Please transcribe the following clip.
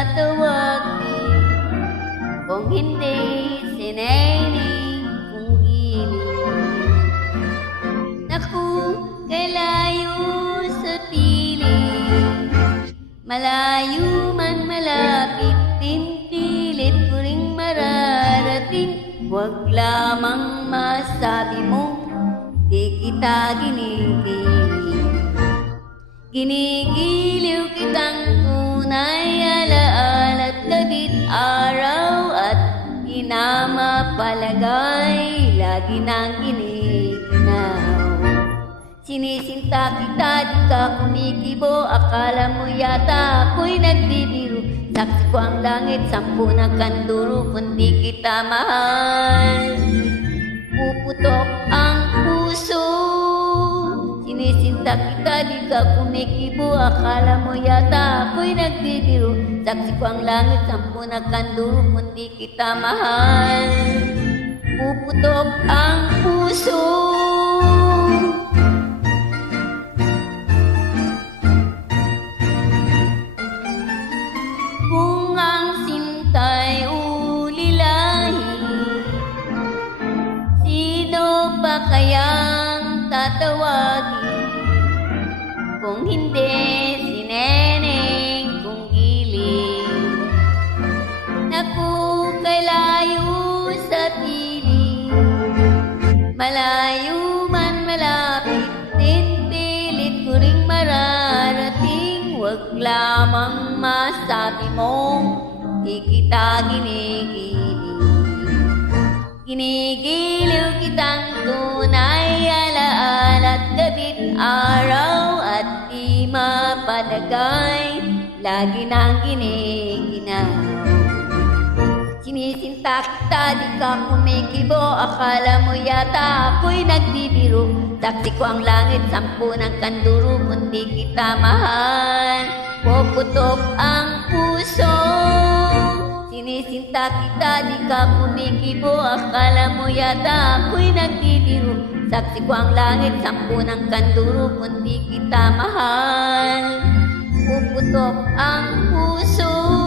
tatawagin kung hindi si Neneng kong giling. Naku, kalayo sa piling, malayo man malapit din, pilit ko ring mararating. Huwag lamang masabi mo di kita ginigiling. Ginigiliw kitang tunay, alaala't labit araw at pinamapalagay, lagi nang giniginaw. Sinisinta kita, di ka kumikibo, akala mo yata ako'y nagbibiro. Saksi ko ang langit, 10 na kanduro, kundi kita mahal. Puputok ang puso, sinisinta kita, di ka kumikibo, akala mo yata ako'y nagbibiro. Saksi ko ang langit, 10 na kanduro, kundi kita mahal. Puputok ang puso. Kung ang sinta'y ulilahin, sino pa kayang tatawagin kung hindi si Neneng kong giling? Naku, kalayo sa piling, malayo man malapit din, pilit ko ring mararating. Huwag lamang masabi mong di kita ginigiling. Ginigiliw kitang tunay, alaala't labit araw at di mapadagay, lagi nang giniginaw. Sinisinta kita, di ka kumikibo, akala mo yata ako'y nagbibiro. Saksi ko ang langit, 10 ng kanduro, kundi kita mahal. Puputok ang puso, sinisinta kita, di ka kumikibo, akala mo yata ako'y nagbibiro. Saksi ko ang langit, 10 ng kanduro, kundi kita mahal. Puputok ang puso.